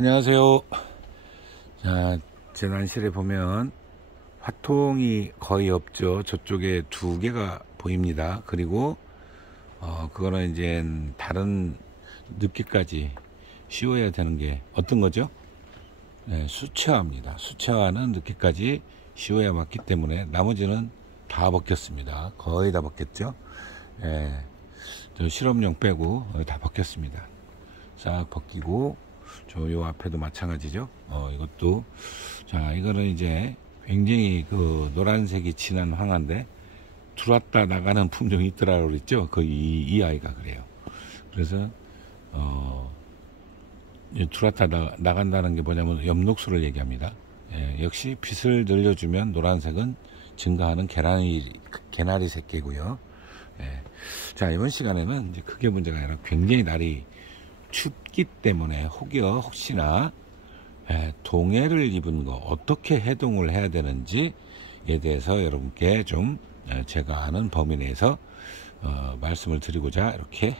안녕하세요. 자, 제 난실에 보면 화통이 거의 없죠. 저쪽에 두 개가 보입니다. 그리고 그거는 이제 다른 늦게까지 씌워야 되는 게 어떤 거죠? 네, 수채화입니다. 수채화는 늦게까지 씌워야 맞기 때문에 나머지는 다 벗겼습니다. 거의 다 벗겼죠. 예, 저 실험용 빼고 다 벗겼습니다. 싹 벗기고 요 앞에도 마찬가지죠. 이것도 자, 이거는 이제 굉장히 그 노란색이 진한 황화인데 들어왔다 나가는 품종이 있더라고 그랬죠. 이 아이가 그래요. 그래서 들어왔다 나간다는 게 뭐냐면 엽록소를 얘기합니다. 예, 역시 빛을 늘려주면 노란색은 증가하는 개나리 새끼고요. 예. 자, 이번 시간에는 이제 크게 문제가 아니라 굉장히 날이 춥기 때문에 혹시나 동해를 입은 거 어떻게 해동을 해야 되는지에 대해서 여러분께 좀 제가 아는 범위 내에서 말씀을 드리고자 이렇게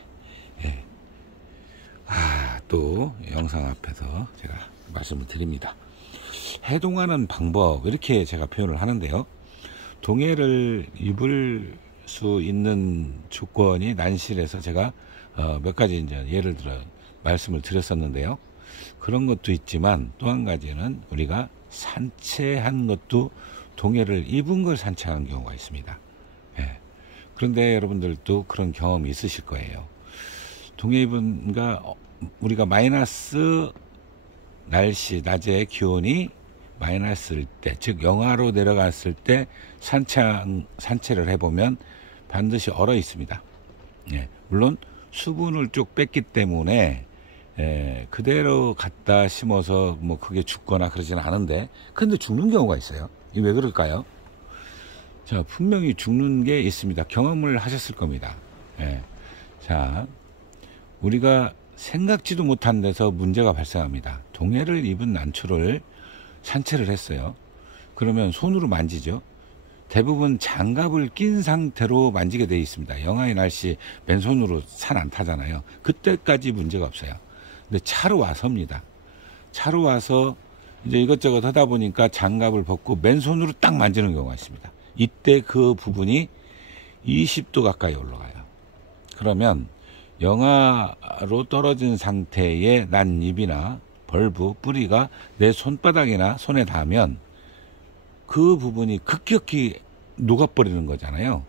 또 영상 앞에서 제가 말씀을 드립니다. 해동하는 방법 이렇게 제가 표현을 하는데요. 동해를 입을 수 있는 조건이 난실에서 제가 몇 가지 이제 예를 들어 말씀을 드렸었는데요. 그런 것도 있지만 또 한 가지는 우리가 산채한 것도 동해를 입은 걸 산채하는 경우가 있습니다. 예. 그런데 여러분들도 그런 경험이 있으실 거예요. 동해 입은가 우리가 마이너스 날씨 낮에 기온이 마이너스일 때, 즉 영하로 내려갔을 때 산채를 해보면 반드시 얼어 있습니다. 예. 물론 수분을 쭉 뺐기 때문에 그대로 갖다 심어서 뭐 그게 죽거나 그러지는 않은데, 근데 죽는 경우가 있어요. 이게 왜 그럴까요? 자, 분명히 죽는 게 있습니다. 경험을 하셨을 겁니다. 예. 자, 우리가 생각지도 못한 데서 문제가 발생합니다. 동해를 입은 난초를 산채를 했어요. 그러면 손으로 만지죠. 대부분 장갑을 낀 상태로 만지게 되어 있습니다. 영하의 날씨 맨손으로 산 안 타잖아요. 그때까지 문제가 없어요. 근데 차로 와서입니다. 차로 와서 이제 이것저것 하다 보니까 장갑을 벗고 맨손으로 딱 만지는 경우가 있습니다. 이때 그 부분이 20도 가까이 올라가요. 그러면 영하로 떨어진 상태의 난잎이나 벌브, 뿌리가 내 손바닥이나 손에 닿으면 그 부분이 급격히 녹아버리는 거잖아요.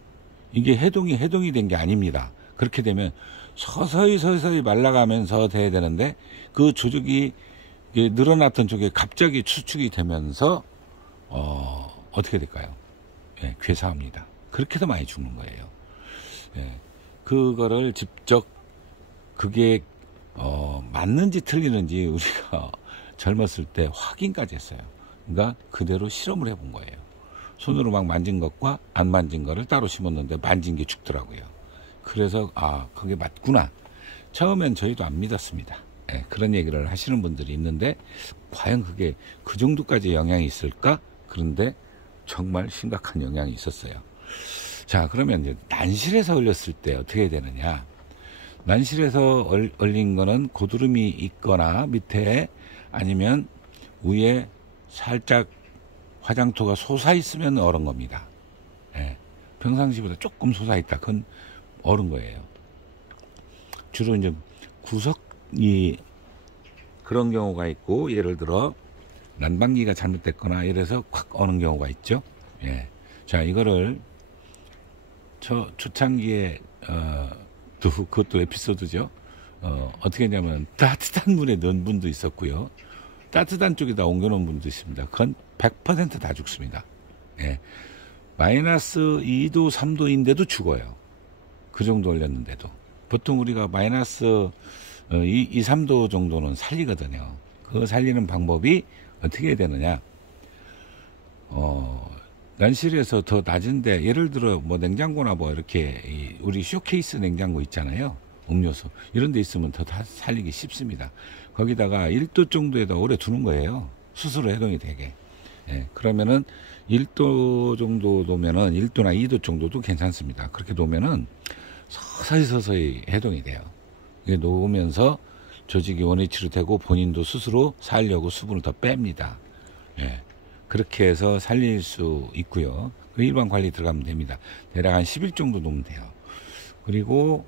이게 해동이 된 게 아닙니다. 그렇게 되면 서서히 말라가면서 돼야 되는데 그 조직이 늘어났던 쪽에 갑자기 추축이 되면서 어떻게 될까요? 예, 괴사합니다. 그렇게도 많이 죽는 거예요. 예, 그거를 직접 그게 맞는지 틀리는지 우리가 젊었을 때 확인까지 했어요. 그러니까 그대로 실험을 해본 거예요. 손으로 막 만진 것과 안 만진 거를 따로 심었는데 만진 게 죽더라고요. 그래서 그게 맞구나. 처음엔 저희도 안 믿었습니다. 예, 그런 얘기를 하시는 분들이 있는데 과연 그게 그 정도까지 영향이 있을까? 그런데 정말 심각한 영향이 있었어요. 자, 그러면 이제 난실에서 얼렸을 때 어떻게 되느냐? 난실에서 얼린 거는 고드름이 있거나 밑에 아니면 위에 살짝 화장토가 솟아 있으면 얼은 겁니다. 예, 평상시보다 조금 솟아 있다. 그건 얼은 거예요. 주로 이제 구석이 그런 경우가 있고, 예를 들어 난방기가 잘못됐거나 이래서 콱 어는 경우가 있죠. 예. 자, 이거를 초창기에 그것도 에피소드죠. 어떻게 했냐면 따뜻한 물에 넣은 분도 있었고요. 따뜻한 쪽에다 옮겨놓은 분도 있습니다. 그건 100% 다 죽습니다. 예. 마이너스 2도, 3도인데도 죽어요. 그 정도 올렸는데도. 보통 우리가 마이너스 2, 3도 정도는 살리거든요. 그 살리는 방법이 어떻게 해야 되느냐. 난실에서 더 낮은데, 예를 들어 뭐 냉장고나 뭐 이렇게 우리 쇼케이스 냉장고 있잖아요. 음료수. 이런 데 있으면 더 살리기 쉽습니다. 거기다가 1도 정도에다 오래 두는 거예요. 스스로 해동이 되게. 예, 그러면은 1도 정도 놓으면은 1도나 2도 정도도 괜찮습니다. 그렇게 놓으면은 서서히 해동이 돼요. 이게 놓으면서 조직이 원위치로 되고 본인도 스스로 살려고 수분을 더 뺍니다. 예. 그렇게 해서 살릴 수 있고요. 그 일반 관리 들어가면 됩니다. 대략 한 10일 정도 놓으면 돼요. 그리고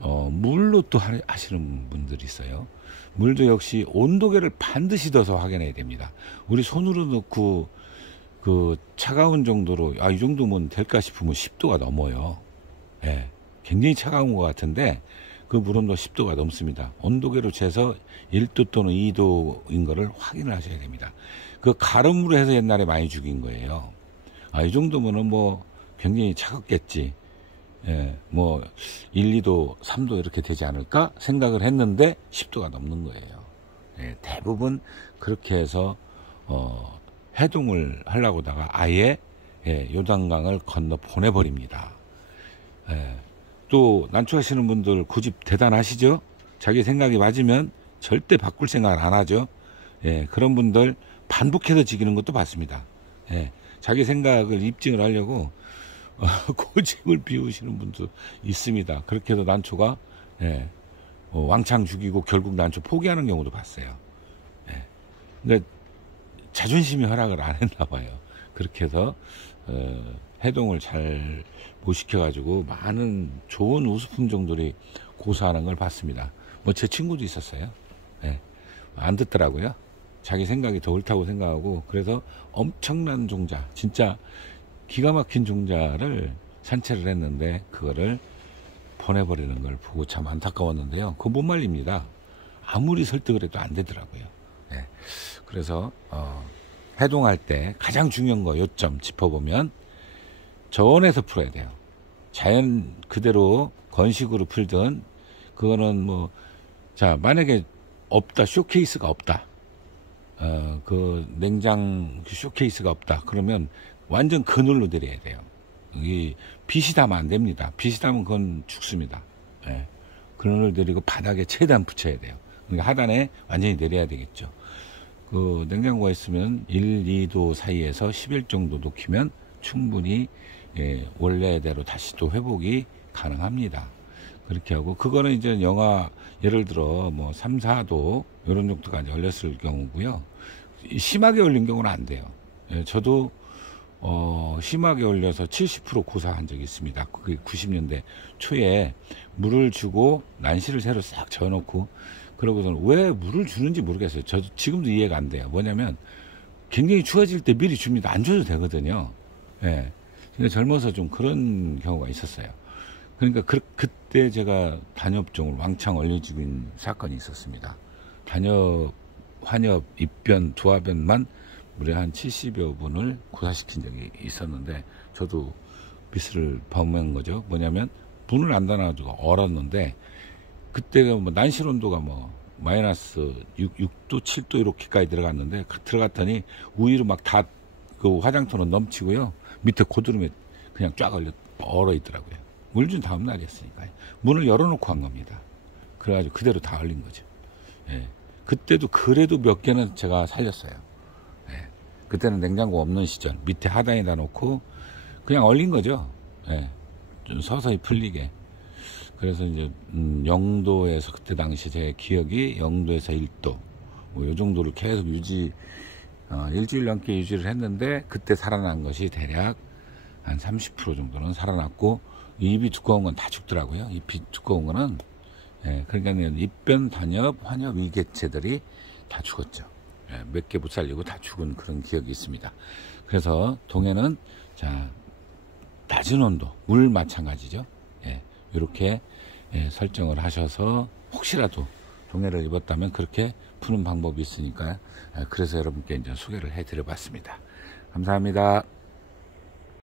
물로 또 하시는 분들이 있어요. 물도 역시 온도계를 반드시 넣어서 확인해야 됩니다. 우리 손으로 넣고 그 차가운 정도로 이 정도면 될까 싶으면 10도가 넘어요. 예, 굉장히 차가운 것 같은데 그 물온도 10도가 넘습니다. 온도계로 재서 1도 또는 2도인 거를 확인을 하셔야 됩니다. 그 가름으로 해서 옛날에 많이 죽인 거예요. 이 정도면은 뭐 굉장히 차갑겠지. 예, 뭐 1, 2도, 3도 이렇게 되지 않을까 생각을 했는데 10도가 넘는 거예요. 예, 대부분 그렇게 해서 해동을 하려고 하다가 아예 요단강을 건너 보내버립니다. 예, 또 난초하시는 분들 고집 대단하시죠? 자기 생각이 맞으면 절대 바꿀 생각을 안 하죠. 예, 그런 분들 반복해서 지키는 것도 봤습니다. 예, 자기 생각을 입증을 하려고 고집을 피우시는 분도 있습니다. 그렇게 해서 난초가 왕창 죽이고 결국 난초 포기하는 경우도 봤어요. 그러니까 자존심이 허락을 안 했나 봐요. 그렇게 해서 해동을 잘 못 시켜가지고 많은 좋은 우수품종들이 고사하는 걸 봤습니다. 뭐 제 친구도 있었어요. 안 듣더라고요. 자기 생각이 더 옳다고 생각하고 그래서 엄청난 종자, 진짜 기가 막힌 종자를 산채를 했는데 그거를 보내버리는 걸 보고 참 안타까웠는데요. 그거 못 말립니다. 아무리 설득을 해도 안 되더라고요. 그래서 해동할 때 가장 중요한 거 요점 짚어보면 저온에서 풀어야 돼요. 자연 그대로 건식으로 풀든 그거는 뭐 자 만약에 없다, 쇼케이스가 없다, 그 냉장 쇼케이스가 없다 그러면 완전 그늘로 내려야 돼요. 이 빛이 닿으면 안 됩니다. 빛이 닿으면 그건 죽습니다. 그늘을 내리고 바닥에 최대한 붙여야 돼요. 그러니까 하단에 완전히 내려야 되겠죠. 그 냉장고가 있으면 1, 2도 사이에서 10일 정도 녹이면 충분히 원래대로 다시 또 회복이 가능합니다. 그렇게 하고 그거는 이제 영하 예를 들어 뭐 3, 4도 이런 정도까지 얼렸을 경우고요. 심하게 얼린 경우는 안 돼요. 저도 심하게 얼려서 70% 고사한 적이 있습니다. 그게 90년대 초에 물을 주고 난시를 새로 싹 저어놓고 그러고서는 왜 물을 주는지 모르겠어요. 저도 지금도 이해가 안 돼요. 뭐냐면 굉장히 추워질 때 미리 줍니다. 안 줘도 되거든요. 그러니까 젊어서 좀 그런 경우가 있었어요. 그러니까 그때 제가 단엽종을 왕창 얼려죽인 사건이 있었습니다. 단엽, 환엽, 입변, 두화변만 무려 한 70여 분을 고사시킨 적이 있었는데 저도 미스를 범한 거죠. 뭐냐면 문을 안 닫아가지고 얼었는데 그때가 뭐 난실 온도가 뭐 마이너스 6도, 7도 이렇게까지 들어갔는데 들어갔더니 우위로 막 다 그 화장터는 넘치고요. 밑에 고드름에 그냥 쫙 얼어 있더라고요. 물 준 다음 날이었으니까요. 문을 열어놓고 한 겁니다. 그래가지고 그대로 다 얼린 거죠. 그때도 그래도 몇 개는 제가 살렸어요. 그때는 냉장고 없는 시절 밑에 하단에다 놓고 그냥 얼린 거죠. 좀 서서히 풀리게. 그래서 이제 0도에서 그때 당시 제 기억이 0도에서 1도 뭐 이 정도를 계속 일주일 넘게 유지를 했는데 그때 살아난 것이 대략 한 30% 정도는 살아났고 잎이 두꺼운 건 다 죽더라고요. 잎이 두꺼운 거는 그러니까 잎변, 단엽, 환엽 이 객체들이 다 죽었죠. 몇 개 못 살리고 다 죽은 그런 기억이 있습니다. 그래서 동해는 자 낮은 온도, 물 마찬가지죠. 이렇게 설정을 하셔서 혹시라도 동해를 입었다면 그렇게 푸는 방법이 있으니까 그래서 여러분께 이제 소개를 해드려 봤습니다. 감사합니다.